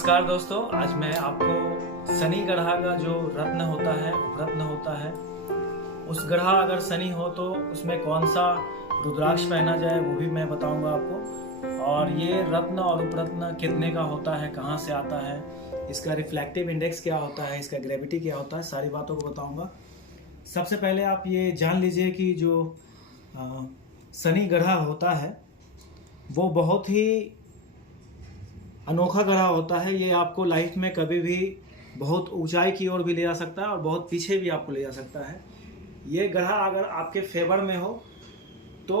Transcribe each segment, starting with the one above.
नमस्कार दोस्तों, आज मैं आपको शनि ग्रह का जो रत्न होता है, उपरत्न होता है, उस ग्रह अगर शनि हो तो उसमें कौन सा रुद्राक्ष पहना जाए वो भी मैं बताऊंगा आपको। और ये रत्न और उपरत्न कितने का होता है, कहाँ से आता है, इसका रिफ्लेक्टिव इंडेक्स क्या होता है, इसका ग्रेविटी क्या होता है, सारी बातों को बताऊंगा। सबसे पहले आप ये जान लीजिए कि जो शनि ग्रह होता है वो बहुत ही अनोखा ग्रह होता है। ये आपको लाइफ में कभी भी बहुत ऊंचाई की ओर भी ले जा सकता है और बहुत पीछे भी आपको ले जा सकता है। ये ग्रह अगर आपके फेवर में हो तो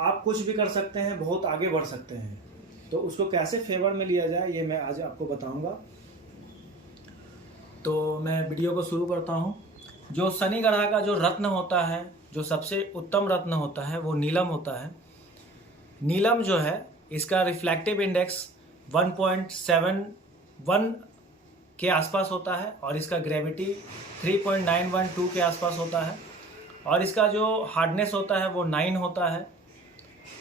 आप कुछ भी कर सकते हैं, बहुत आगे बढ़ सकते हैं। तो उसको कैसे फेवर में लिया जाए ये मैं आज आपको बताऊंगा। तो मैं वीडियो को शुरू करता हूँ। जो शनि ग्रह का जो रत्न होता है, जो सबसे उत्तम रत्न होता है, वो नीलम होता है। नीलम जो है, इसका रिफ्लेक्टिव इंडेक्स 1.71 के आसपास होता है और इसका ग्रेविटी 3.912 के आसपास होता है और इसका जो हार्डनेस होता है वो 9 होता है।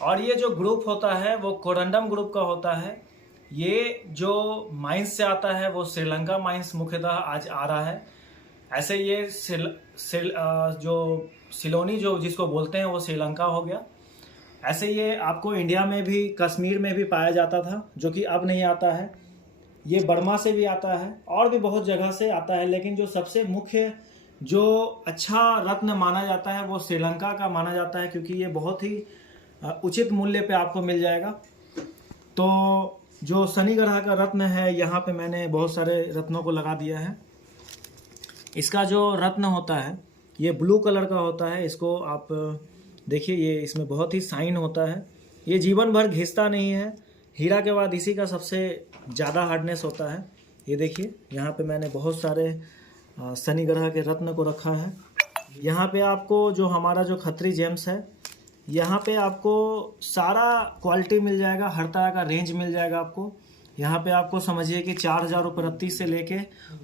और ये जो ग्रुप होता है वो कोरंडम ग्रुप का होता है। ये जो माइंस से आता है वो श्रीलंका माइंस मुख्यतः आज आ रहा है। ऐसे ये जो सिलोनी जो जिसको बोलते हैं वो श्रीलंका हो गया। ऐसे ये आपको इंडिया में भी, कश्मीर में भी पाया जाता था, जो कि अब नहीं आता है। ये बर्मा से भी आता है और भी बहुत जगह से आता है, लेकिन जो सबसे मुख्य जो अच्छा रत्न माना जाता है वो श्रीलंका का माना जाता है, क्योंकि ये बहुत ही उचित मूल्य पे आपको मिल जाएगा। तो जो शनि ग्रह का रत्न है, यहाँ पे मैंने बहुत सारे रत्नों को लगा दिया है। इसका जो रत्न होता है ये ब्लू कलर का होता है। इसको आप देखिए, ये इसमें बहुत ही शाइन होता है। ये जीवन भर घिसता नहीं है। हीरा के बाद इसी का सबसे ज़्यादा हार्डनेस होता है। ये देखिए, यहाँ पे मैंने बहुत सारे शनि ग्रह के रत्न को रखा है। यहाँ पे आपको जो हमारा जो खत्री जेम्स है, यहाँ पे आपको सारा क्वालिटी मिल जाएगा, हर तरह का रेंज मिल जाएगा आपको। यहाँ पे आपको समझिए कि 4,000 रुपये रत्ती से लेके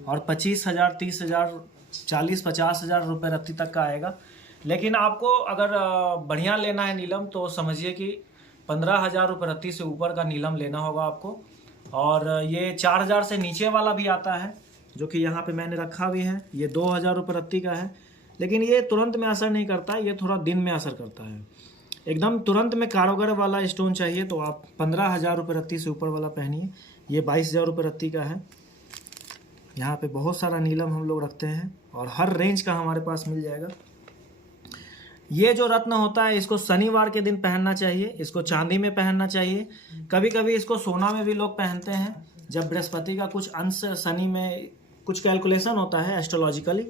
और 25,000, 30,000, 40-50,000 रुपये रत्ती तक का आएगा। लेकिन आपको अगर बढ़िया लेना है नीलम तो समझिए कि 15,000 रुपये रत्ती से ऊपर का नीलम लेना होगा आपको। और ये 4,000 से नीचे वाला भी आता है, जो कि यहाँ पे मैंने रखा भी है। ये 2,000 रुपये रत्ती का है, लेकिन ये तुरंत में असर नहीं करता है, ये थोड़ा दिन में असर करता है। एकदम तुरंत में कारोगर वाला स्टोन चाहिए तो आप 15,000 रुपये रत्ती से ऊपर वाला पहनिए। ये 22,000 रुपये रत्ती का है। यहाँ पे बहुत सारा नीलम हम लोग रखते हैं और हर रेंज का हमारे पास मिल जाएगा। ये जो रत्न होता है इसको शनिवार के दिन पहनना चाहिए, इसको चांदी में पहनना चाहिए। कभी कभी इसको सोना में भी लोग पहनते हैं। जब बृहस्पति का कुछ अंश शनि में कुछ कैलकुलेशन होता है एस्ट्रोलॉजिकली,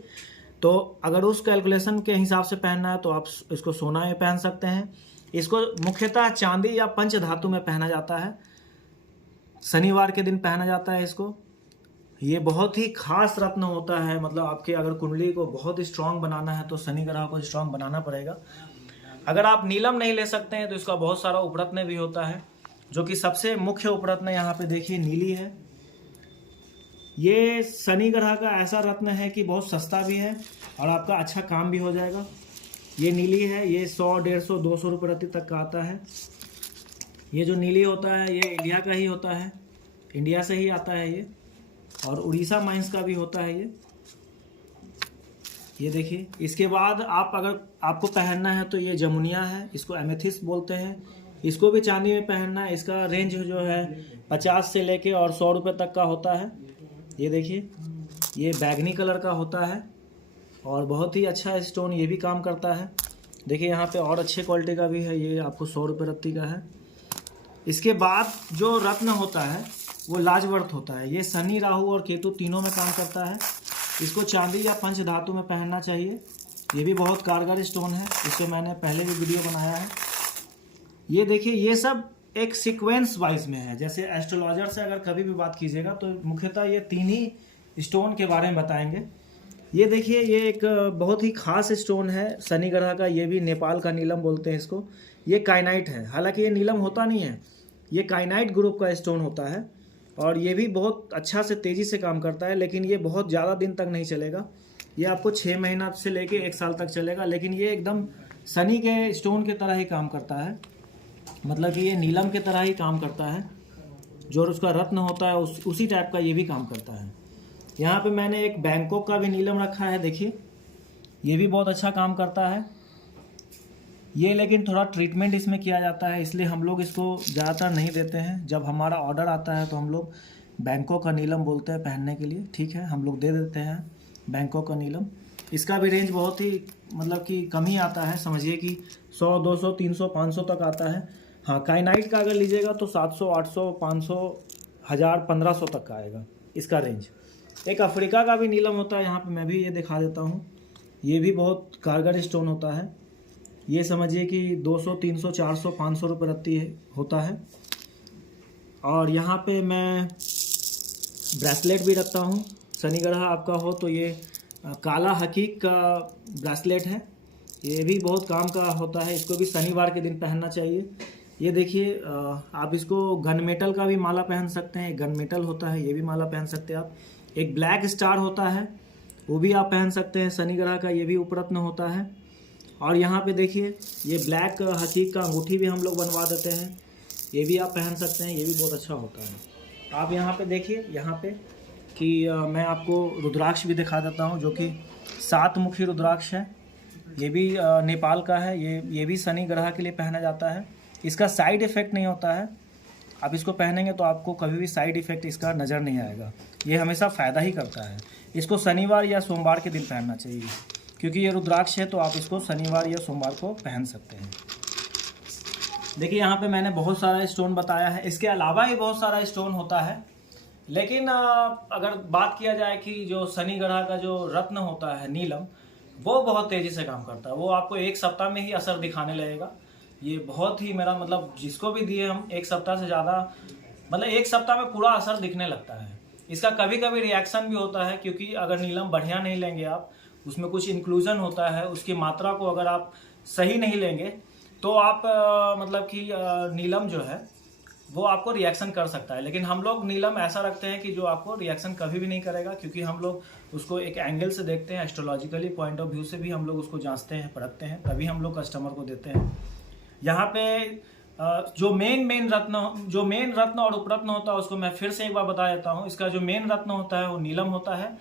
तो अगर उस कैलकुलेशन के हिसाब से पहनना है तो आप इसको सोना में पहन सकते हैं। इसको मुख्यतः चांदी या पंच धातु में पहना जाता है, शनिवार के दिन पहना जाता है इसको। ये बहुत ही खास रत्न होता है, मतलब आपके अगर कुंडली को बहुत स्ट्रांग बनाना है तो शनि ग्रह को स्ट्रांग बनाना पड़ेगा। अगर आप नीलम नहीं ले सकते हैं तो इसका बहुत सारा उपरत्न भी होता है, जो कि सबसे मुख्य उपरत्न यहाँ पे देखिए नीली है। ये शनि ग्रह का ऐसा रत्न है कि बहुत सस्ता भी है और आपका अच्छा काम भी हो जाएगा। ये नीली है, ये 100, 150, 200 रुपये रत्ती तक का आता है। ये जो नीली होता है ये इंडिया का ही होता है, इंडिया से ही आता है ये, और उड़ीसा माइंस का भी होता है ये देखिए। इसके बाद आप अगर आपको पहनना है तो ये जमुनिया है, इसको एमेथिस्ट बोलते हैं। इसको भी चांदी में पहनना है। इसका रेंज जो है 50 से लेके और 100 रुपये तक का होता है। ये देखिए, ये बैगनी कलर का होता है और बहुत ही अच्छा स्टोन ये भी काम करता है। देखिए यहाँ पे और अच्छे क्वालिटी का भी है, ये आपको 100 रुपये रत्ती का है। इसके बाद जो रत्न होता है वो लाजवर्थ होता है। ये शनि, राहु और केतु तीनों में काम करता है। इसको चांदी या पंच धातु में पहनना चाहिए। ये भी बहुत कारगर स्टोन है, इससे मैंने पहले भी वीडियो बनाया है। ये देखिए, ये सब एक सीक्वेंस वाइज में है। जैसे एस्ट्रोलॉजर से अगर कभी भी बात कीजिएगा तो मुख्यतः ये 3 ही स्टोन के बारे में बताएंगे। ये देखिए, ये एक बहुत ही खास स्टोन है शनि ग्रह का। ये भी नेपाल का नीलम बोलते हैं इसको। ये काइनाइट है, हालांकि ये नीलम होता नहीं है, ये काइनाइट ग्रुप का स्टोन होता है और ये भी बहुत अच्छा से तेज़ी से काम करता है, लेकिन ये बहुत ज़्यादा दिन तक नहीं चलेगा। ये आपको 6 महीना से लेके 1 साल तक चलेगा, लेकिन ये एकदम शनि के स्टोन की तरह ही काम करता है, मतलब कि ये नीलम की तरह ही काम करता है। जो उसका रत्न होता है उसी टाइप का ये भी काम करता है। यहाँ पे मैंने एक बैंकॉक का भी नीलम रखा है, देखिए ये भी बहुत अच्छा काम करता है। ये लेकिन थोड़ा ट्रीटमेंट इसमें किया जाता है, इसलिए हम लोग इसको ज़्यादातर नहीं देते हैं। जब हमारा ऑर्डर आता है तो हम लोग बैंकॉक का नीलम बोलते हैं पहनने के लिए, ठीक है, हम लोग दे देते हैं बैंकॉक का नीलम। इसका भी रेंज बहुत ही मतलब कि कम ही आता है, समझिए कि 100, 200, 300, 500 तक आता है। हाँ, काइनाइट का अगर लीजिएगा तो 700, 800, 500, 1000, 1500 तक का आएगा इसका रेंज। एक अफ्रीका का भी नीलम होता है, यहाँ पे मैं भी ये दिखा देता हूँ। ये भी बहुत कारगर स्टोन होता है। ये समझिए कि 200, 300, 400, 500 रुपये रत्ती होता है। और यहाँ पे मैं ब्रेसलेट भी रखता हूँ। शनि ग्रह आपका हो तो ये काला हकीक का ब्रेसलेट है, ये भी बहुत काम का होता है। इसको भी शनिवार के दिन पहनना चाहिए। ये देखिए, आप इसको गन मेटल का भी माला पहन सकते हैं, गन मेटल होता है, ये भी माला पहन सकते हैं आप। एक ब्लैक स्टार होता है, वो भी आप पहन सकते हैं शनि ग्रह का, ये भी उपरत्न होता है। और यहाँ पे देखिए, ये ब्लैक हकीक का अंगूठी भी हम लोग बनवा देते हैं, ये भी आप पहन सकते हैं, ये भी बहुत अच्छा होता है। आप यहाँ पे देखिए, यहाँ पे कि मैं आपको रुद्राक्ष भी दिखा देता हूँ, जो कि 7 मुखी रुद्राक्ष है। ये भी नेपाल का है। ये भी शनि ग्रह के लिए पहना जाता है। इसका साइड इफ़ेक्ट नहीं होता है, आप इसको पहनेंगे तो आपको कभी भी साइड इफ़ेक्ट इसका नज़र नहीं आएगा। ये हमेशा फ़ायदा ही करता है। इसको शनिवार या सोमवार के दिन पहनना चाहिए, क्योंकि ये रुद्राक्ष है तो आप इसको शनिवार या सोमवार को पहन सकते हैं। देखिए, यहाँ पे मैंने बहुत सारा स्टोन बताया है, इसके अलावा ही बहुत सारा स्टोन होता है। लेकिन अगर बात किया जाए कि जो शनि ग्रह का जो रत्न होता है नीलम, वो बहुत तेज़ी से काम करता है। वो आपको 1 सप्ताह में ही असर दिखाने लगेगा। ये बहुत ही, मेरा मतलब जिसको भी दिए हम 1 सप्ताह से ज़्यादा, मतलब 1 सप्ताह में पूरा असर दिखने लगता है। इसका कभी कभी रिएक्शन भी होता है, क्योंकि अगर नीलम बढ़िया नहीं लेंगे आप, उसमें कुछ इंक्लूजन होता है, उसकी मात्रा को अगर आप सही नहीं लेंगे तो आप मतलब कि नीलम जो है वो आपको रिएक्शन कर सकता है। लेकिन हम लोग नीलम ऐसा रखते हैं कि जो आपको रिएक्शन कभी भी नहीं करेगा, क्योंकि हम लोग उसको एक एंगल से देखते हैं, एस्ट्रोलॉजिकली पॉइंट ऑफ व्यू से भी हम लोग उसको जांचते हैं, परखते हैं, तभी हम लोग कस्टमर को देते हैं। यहाँ पे जो मेन रत्न और उपरत्न होता है उसको मैं फिर से एक बार बता देता हूँ। इसका जो मेन रत्न होता है वो नीलम होता है,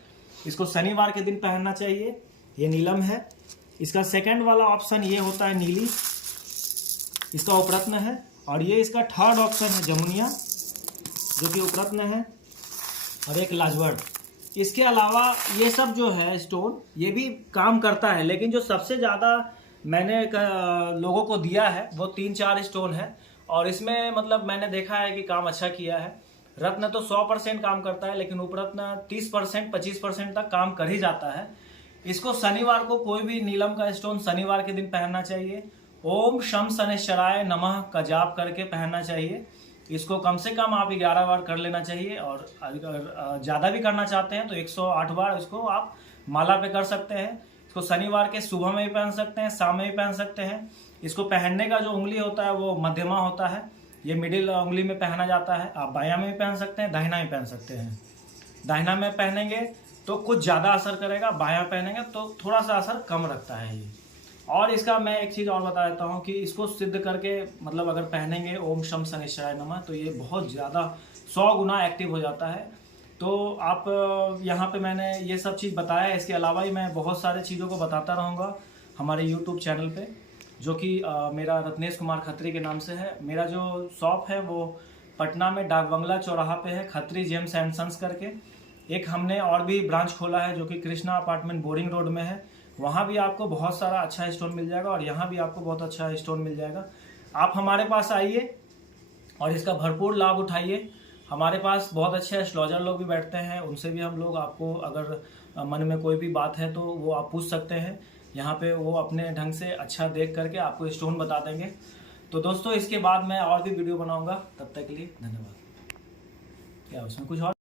इसको शनिवार के दिन पहनना चाहिए, ये नीलम है। इसका सेकंड वाला ऑप्शन ये होता है नीली, इसका उपरत्न है। और ये इसका थर्ड ऑप्शन है जमुनिया, जो कि उपरत्न है, और एक लाजवर्ड। इसके अलावा ये सब जो है स्टोन, ये भी काम करता है, लेकिन जो सबसे ज़्यादा मैंने लोगों को दिया है वो 3-4 स्टोन है। और इसमें मतलब मैंने देखा है कि काम अच्छा किया है। रत्न तो 100% काम करता है, लेकिन उपरत्न 30%, 25% तक काम कर ही जाता है। इसको शनिवार को कोई भी नीलम का स्टोन शनिवार के दिन पहनना चाहिए। ओम शम शनैश्चराय नमः का जाप करके पहनना चाहिए। इसको कम से कम आप 11 बार कर लेना चाहिए, और अगर ज़्यादा भी करना चाहते हैं तो 108 बार इसको आप माला पे कर सकते हैं। इसको शनिवार के सुबह में भी पहन सकते हैं, शाम में भी पहन सकते हैं। इसको पहनने का जो उंगली होता है वो मध्यमा होता है, ये मिडिल उंगली में पहना जाता है। आप बायां में भी पहन सकते हैं, दाहिना में पहन सकते हैं। दाहिना में पहनेंगे तो कुछ ज़्यादा असर करेगा, बायां पहनेंगे तो थोड़ा सा असर कम रखता है ये। और इसका मैं एक चीज़ और बता देता हूँ कि इसको सिद्ध करके, मतलब अगर पहनेंगे ओम शम शनैश्चराय नमः, तो ये बहुत ज़्यादा 100 गुना एक्टिव हो जाता है। तो आप यहाँ पे मैंने ये सब चीज़ बताया है। इसके अलावा ही मैं बहुत सारे चीज़ों को बताता रहूँगा हमारे यूट्यूब चैनल पे, जो कि मेरा रत्नेश कुमार खत्री के नाम से है। मेरा जो शॉप है वो पटना में डाक बंगला चौराहा पे है, खत्री जेम्स एंड सन्स करके। एक हमने और भी ब्रांच खोला है जो कि कृष्णा अपार्टमेंट बोरिंग रोड में है। वहाँ भी आपको बहुत सारा अच्छा स्टोन मिल जाएगा, और यहाँ भी आपको बहुत अच्छा स्टोन मिल जाएगा। आप हमारे पास आइए और इसका भरपूर लाभ उठाइए। हमारे पास बहुत अच्छे एस्ट्रोलॉजर लोग भी बैठते हैं, उनसे भी हम लोग, आपको अगर मन में कोई भी बात है तो वो आप पूछ सकते हैं। यहाँ पे वो अपने ढंग से अच्छा देख करके आपको स्टोन बता देंगे। तो दोस्तों, इसके बाद मैं और भी वीडियो बनाऊंगा, तब तक के लिए धन्यवाद। क्या उसमें कुछ और